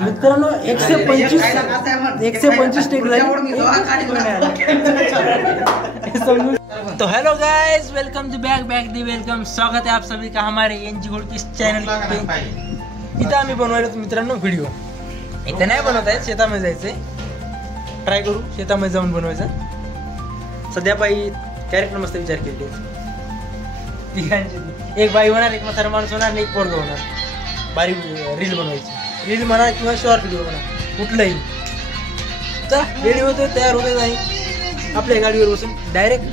मित्रांनो 125 टेक तो hello guys, welcome to welcome, स्वागत है आप सभी का हमारे एनजी गोल्ड के चॅनल पे। इथं आम्ही बनवायला मित्रांनो व्हिडिओ इथं नाही बनवत आहे, शेतामध्ये जायचंय, ट्राय करू शेतामध्ये जाऊन बनवायचं। सध्या बाई कॅरेक्टर मस्त विचार केले, एक बाई होणार, एक म्हातारा माणूस होणार आणि एक पोरगा होणार, बारी रील बनवायची, रील म्हणा किंवा शॉर्ट व्हिडिओ म्हणा, कुठलाही। चला रेडी होतोय, तयार होतोय नाही आपल्या गाडीवर बसून डायरेक्ट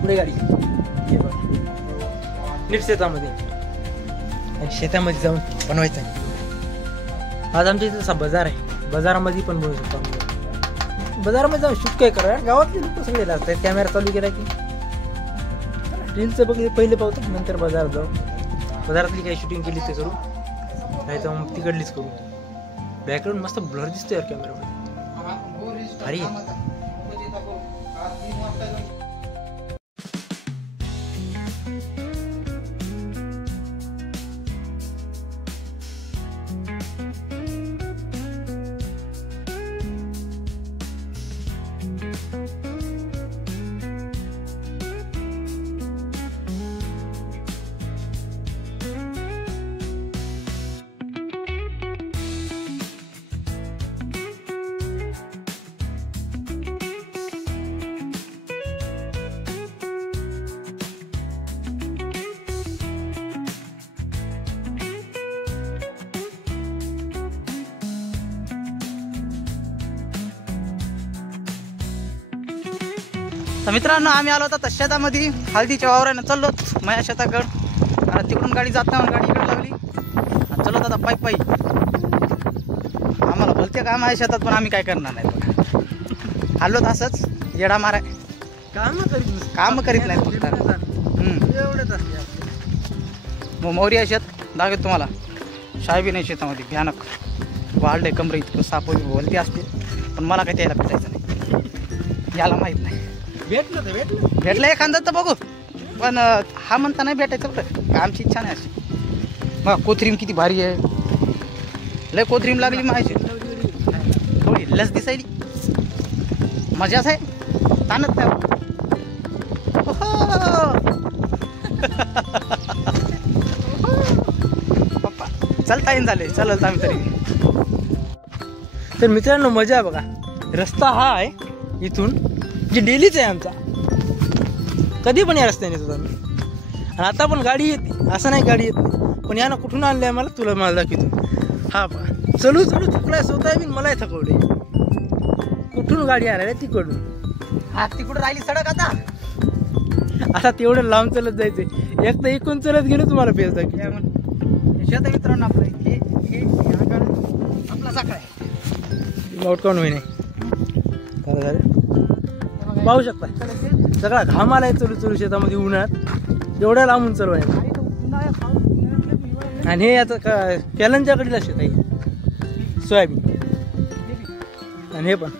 पुढे गाडी नीट शेतामध्ये, आणि शेतामध्ये जाऊन बनवायचं आहे। आज आमच्या इथे असा बाजार आहे, बाजारामध्ये पण बनवू शकतो आपण, बाजारामध्ये जाऊन शूट काय करा, गावातले लोक सगळे लागतात, कॅमेरा चालू केला की रीलचं बघले पहिले पाहतो, नंतर बाजारात जाऊ, बाजारातली काही शूटिंग केली ते करू, नाही तर मग तिकडलीच करू। बॅकग्राऊंड मस्त ब्लर दिसतो यार कॅमेरामध्ये, भारी आहे। तर मित्रांनो, आम्ही आलो होता शेतामध्ये, हळदीच्या वावरानं चाललो माझ्या शेताकडं, तिकडून गाडी जात नाही, गाडी इकडे लागली आणि चालत आता पायी पायी। आम्हाला बोलते का माझ्या शेतात, पण आम्ही काय करणार नाही बघा, आलो असंच येडा मारा, काम करीत नाही फक्त। मग मोर्या शेत दाखवत तुम्हाला, शाळबी नाही शेतामध्ये, भयानक वाढले, कमरे इतकं साप बोलते असते, पण मला काही त्याला भेटायचं नाही, याला माहीत नाही। भेटलं एखादं तर बघू, पण हा म्हणता नाही भेटायचं बरं, आमची इच्छा नाही अशी। मग कोथरीम किती भारी आहे, लय कोथरीम लागली माझी, थोडी लस दिसायली, मजाच आहे, ताणत नाही पप्पा, चलता येईन झाले, चलत आम्ही तरी। तर मित्रांनो मजा आहे बघा, रस्ता हा आहे इथून जे डेलीच आहे आमचा, कधी पण या रस्त्याने येतो आम्ही, आणि आता पण गाडी येते, असं नाही गाडी येत नाही, पण यानं कुठून आणलं आहे मला, तुला मला दाखवतो। हा पा चलू चलू थकलाय, स्वतः बिन मलाही थकवले, कुठून गाडी आणायला तिकडून, हा तिकडून राहिली सडक, आता तेवढं लांब चलत जायचंय, एक तर इकडून चलत गेलो तुम्हाला पेज दाखव। शेत मित्रांनो आपलं हे आपला साखर आहे, आउटकाउंट होई नाही, पाहू शकता सगळा घाम आलाय चलू चलू शेतामध्ये उन्हात, एवढ्या लांबून चलवायचं। आणि हे आता कॅलनच्या कडीला शेत आहे, सोयाबीन, आणि हे पण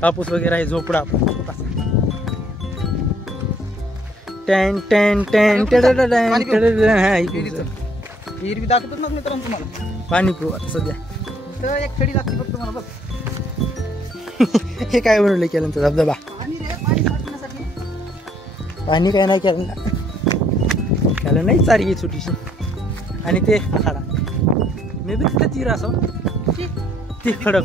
कापूस वगैरे आहे, झोपडा टॅन टॅन टॅन हिरवी दाखवतो ना मित्रांनो तुम्हाला, पाणी पिऊ आता सध्या, तर एक खडी लागते फक्त मला बघ। हे काय बनवलं कॅलनचा धबधबा, पाणी काय नाही कॅलन, कॅलन नाही चारी आहे छोटीशी, आणि ते आखाडा मे बी तिथं तीर असं ती खडक,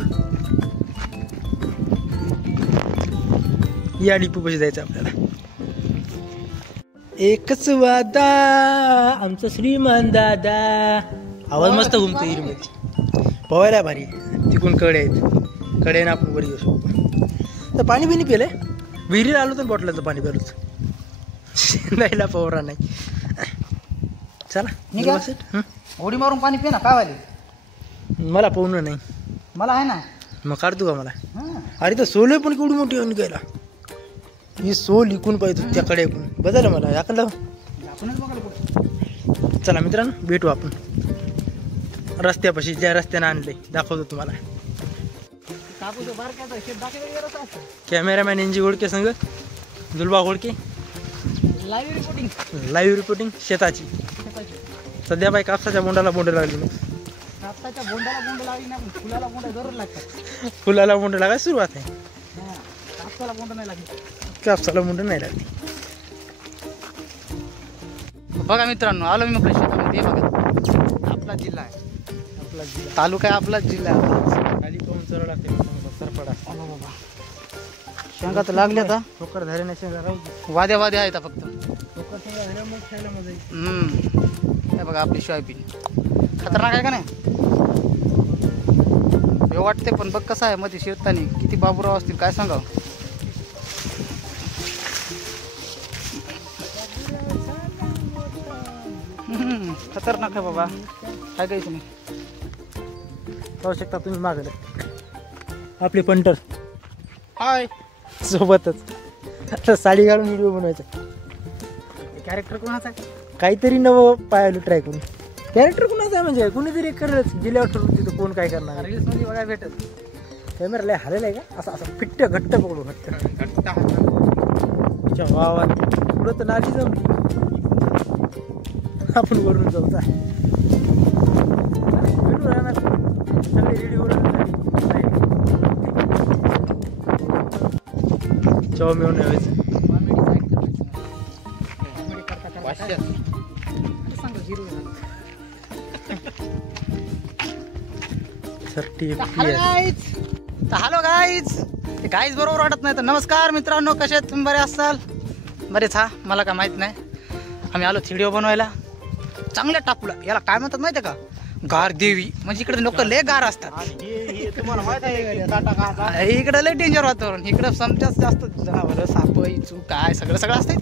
या डिपूपाशी जायचं आपल्याला। एकच वादा आमचा श्रीमान दादा, आवाज मस्त घुमतो हिरमध्ये, पवायला भारी, तिकून कडे आहेत, कडेनं आपण वर येऊ शकतो। तर पाणी बिनी पिलंय, विहिरीला आलो तर बॉटलाचं पाणी प्यालोच, शेंदायला पवरा नाही। चला उडी मारून पाणी पे ना, काय वाले मला पोहणं नाही, मला आहे ना, मग काढतो का मला। अरे तर सोल पण केवढी मोठी होऊन गेला, ही सोल इकून पाहिजे त्याकडे ऐकून बदल मला याकडं। चला मित्रांनो भेटू आपण रस्त्यापाशी, ज्या रस्त्याने आणले दाखवतो तुम्हाला। कॅमेरामॅन एनजी गोडके संग जुलबा गोडके, लाईव्ह रिपोर्टिंग शेताची। सध्या बाई कापसाच्या बोंडाला बोंड लागली, कापसाच्या बोंडाला बोंड लागली नाही पण फुलाला बोंड जरूर लागतात. फुलाला मुंड लागायला सुरुवात आहे. कापसाला बोंड नाही लागली. कापसाला मुंड नाही लागली. बघा मित्रांनो, आलो मी आपल्या शेतामध्ये. बघा आपला जिल्हा आहे, आपला जिल्हा तालुका आहे आपला, जिल्हा आहे आपला. खाली पाहून चढ लागते सरपडा. बाबा शेंगा तर लागल्या आता. ठोकर झाले नाही शेंगा राहू. वाद्या वाद्या आहेत फक्त. ठोकर शेंगा झाल्या मग खायला मजा येईल. हे बघा आपली सोयाबीन खतरनाक आहे का नाही? हे वाटते पण बघ कसं आहे मध्ये शिरताना. किती बाबूराव असतील काय सांगावं. खतरनाक आहे बाबा, काय काहीच नाही. पाहू शकता तुम्ही मागं आपले पंटर हाय सोबतच. आता साडी घालून व्हिडिओ बनवायचा. कॅरेक्टर कोणाचा आहे? काहीतरी नवं पाहायला ट्राय करून. कॅरेक्टर कोणाचं आहे म्हणजे कुणीतरी करत जिल्ह्यावर ठरवून तिथं कोण काय करणार. रील्स मध्ये बघायला भेटत. कॅमेरा लय हालेला आहे का? असं असं फिट्ट घट्ट पकडू घट्ट तिच्या वावात पुढं तर नाली जमली. आपण वरून जाऊ जा. भेटू राहणार सगळे रेडिओवर चव मिळून यायचं. Hello guys. ते गाईज बरोबर वाटत नाही तर नमस्कार मित्रांनो, कसे आहेत तुम्ही? बरे असाल? बरेच हा, मला काय माहित नाही. आम्ही आलो व्हिडिओ बनवायला चांगल्या टापूला. याला काय म्हणतात माहिती आहे का? गार देवी. म्हणजे इकडे लोक लय गार असतात. इकडे लय डेंजर वातावरण. इकडे समजाच जास्त जनावर साप इचू काय सगळं सगळं असते.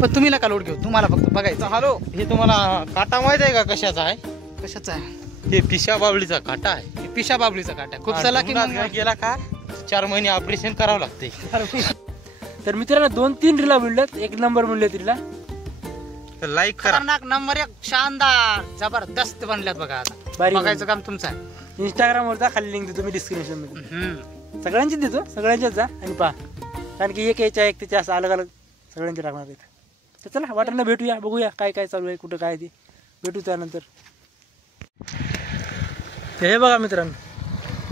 पण तुम्ही नका लोड घेऊ, तुम्हाला फक्त बघायचं. हॅलो, हे तुम्हाला काटा माहित आहे का कशाचा आहे? कशाचा आहे? हे पिशा बावळीचा काटा आहे. पिशा बाबलीचा काटा. खूप चला की गेला का 4 महिने ऑपरेशन करावं लागते. तर मित्रांनो 2-3 रीला मिळल्यात. एक नंबर मिळले रीला. तर लाईक करा. खतरनाक नंबर 1 शानदार जबरदस्त बनल्यात बघा. आता बघायचं काम तुमचं आहे. इंस्टाग्रामवर जा, खाली लिंक देतो मी डिस्क्रिप्शन मध्ये. सगळ्यांची देतो, सगळ्यांच्याच जा आणि पहा. कारण की एक याच्या एक त्याच्या असं अलग अलग सगळ्यांचे टाकणार आहेत. तर चला वाटांना भेटूया, बघूया काय काय चालू आहे, कुठं काय ते भेटू त्यानंतर. हे बघा मित्रांनो,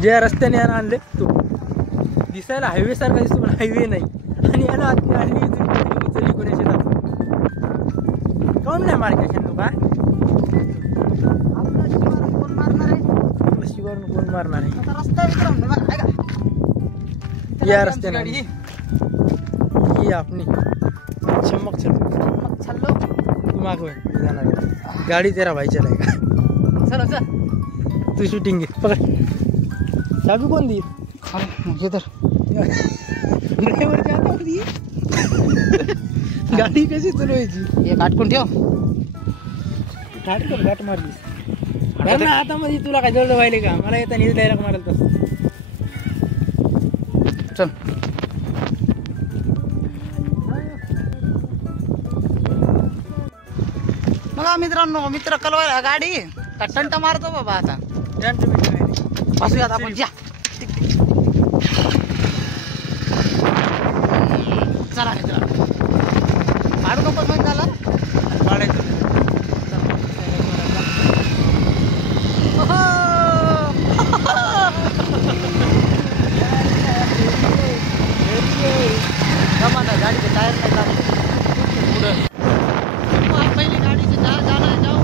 जे रस्त्याने यानं आणले तो दिसायला हायवे सारखा दिसतो पण हायवे नाही. आणि याला आणली उचलली कोणी शेतात. कोण नाही मार्केट लोक शिवारून कोण मारणार आहे? या रस्त्याने ही आपली चमक चलो तू मागवे जाणार गाडी तेरा भाई चलाय का? चला चल तू शूटिंग घे, पकड. चाबी कोण दी? घे तर. ड्रायव्हरच्या हातामध्ये गाडी कशी चालवायची? एक आटकून ठेव. घाट कर, घाट मारलीस ना हातामध्ये. तुला काय जवळ व्हायले का? मला येता नाही डायलॉग मारायला तसं. चल बघा मित्रांनो, मित्र कलवायला गाडी का टंटा मारतो बाबा. आता बसूयात आपण. या चला मित्र, मारू नको मग झाला पाडायचं. गाडीचे टायर नाही लागले पुढं. पहिली गाडीचे जाऊ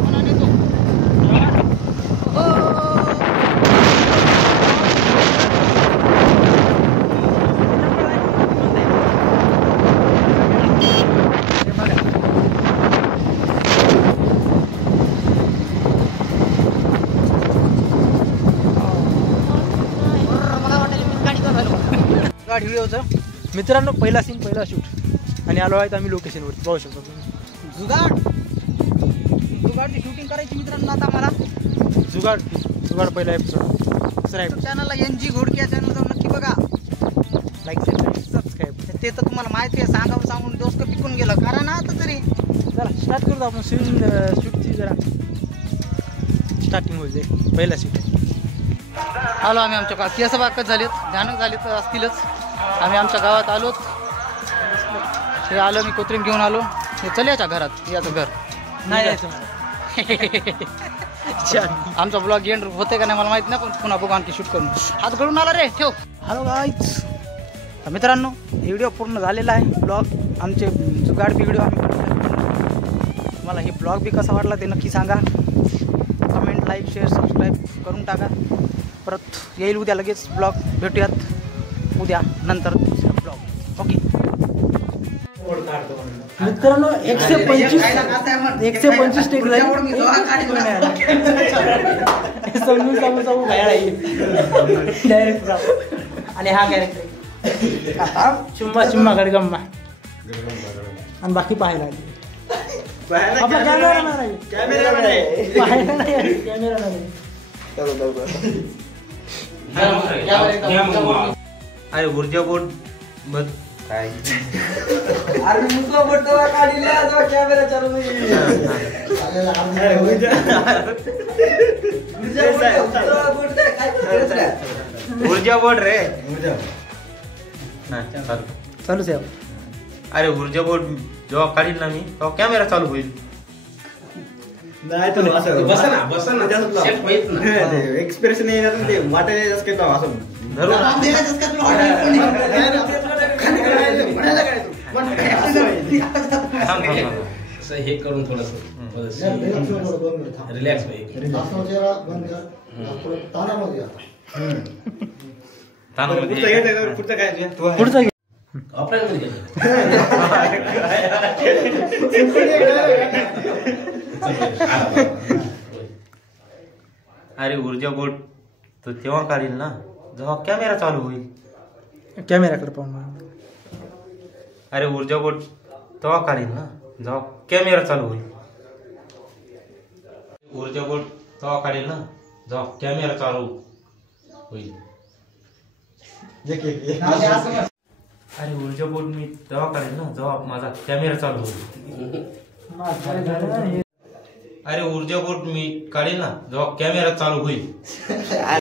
म्हणा नेतो. गाडी व्हिडिओचं मित्रांनो पहिला सीन, पहिला शूट. आणि आलो आहेत आम्ही लोकेशनवरती, पाहू शकतो तुम्ही. जुगाडची शूटिंग करायची मित्रांनो आता मला. जुगाड पहिला एपिसोड. चॅनलला NG घोडके या चॅनल जाऊन नक्की बघा. Like share subscribe. ते तर तुम्हाला माहिती आहे, सांगून डोसकं पिकून गेलं. करा ना आता तरी. चला स्टार्ट करू आपण. शूटची जरा स्टार्टिंग होईल. पहिला शूट. आलो आम्ही आमच्या गावात. केस बाकच झालेत, भयानक झाले तर असतीलच. आम्ही आमच्या गावात आलोत. हे आलो मी कोत्रीम घेऊन आलो. हे चल याच्या घरात, याचं घर नाही जायचं मला. आमचा ब्लॉग एंड होते का नाही मला माहित नाही, पण पुन्हा बघू आणखी शूट करून. हात गळून आला रे, ठेव. हॅलो गाईज, मित्रांनो व्हिडिओ पूर्ण झालेला आहे. ब्लॉग आमचे जुगाड व्हिडिओ आम्ही काढले. मला हे ब्लॉग बी कसा वाटला ते नक्की सांगा. कमेंट, लाईक, शेअर, सबस्क्राईब करून टाका. परत येईल उद्या लगेच ब्लॉग. भेटूयात उद्या नंतर ब्लॉग. ओके मित्रांनो 125 टेक डायरेक्ट. आणि हा कॅरेक्टर चिम्मा गडगम्मा आणि बाकी पाहायला आपला कॅमेरा नाही. अरे ऊर्जा बोर्ड बघ काय कॅमेरा चालू ऊर्जा बोर्ड रे. चालू साहेब. अरे ऊर्जा बोर्ड जेव्हा काढील ना मी तेव्हा कॅमेरा चालू होईल. एक्सप्रेशन येणार ते वाटायला असं काय असं हे करून थोडस रिलॅक्स पुढचं काय पुढचा अरे ऊर्जा बोर्ड तो तेव्हा काढील ना जेव्हा कॅमेरा चालू होईल. कॅमेराकडे पाहून. अरे ऊर्जा बोर्ड तेव्हा काढील ना जेव्हा कॅमेरा चालू होईल. ऊर्जा बोर्ड तेव्हा काढील ना जेव्हा कॅमेरा चालू होईल. अरे ऊर्जा बोर्ड मी तेव्हा काढेल ना जेव्हा माझा कॅमेरा चालू होईल. अरे ऊर्जा बोर्ड मी काढेल ना जेव्हा कॅमेरा चालू होईल.